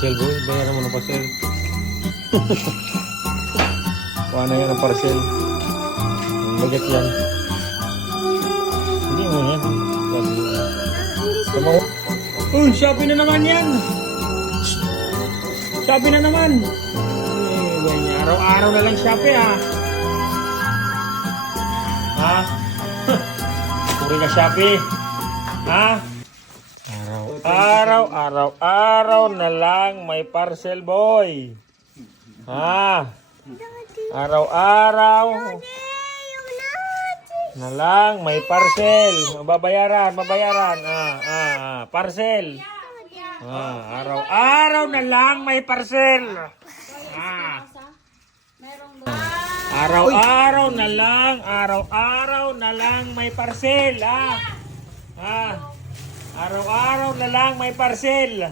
parcel, boy. Bayaran mo ng parcel. Kuha na yan ang parcel. Magat yan. Hindi mo yan. Tama mo. Shopee na naman yan. Shopee na naman. Araw-araw na lang Shopee, ha? Ha? Puri ka Shopee. Ha? Araw-araw na lang may parcel, boy. Ha? Araw-araw na lang may parcel. Mababayaran. Parcel. Araw-araw na lang may parcel. Araw-araw na lang may parcel. Araw-araw na lang may parcel.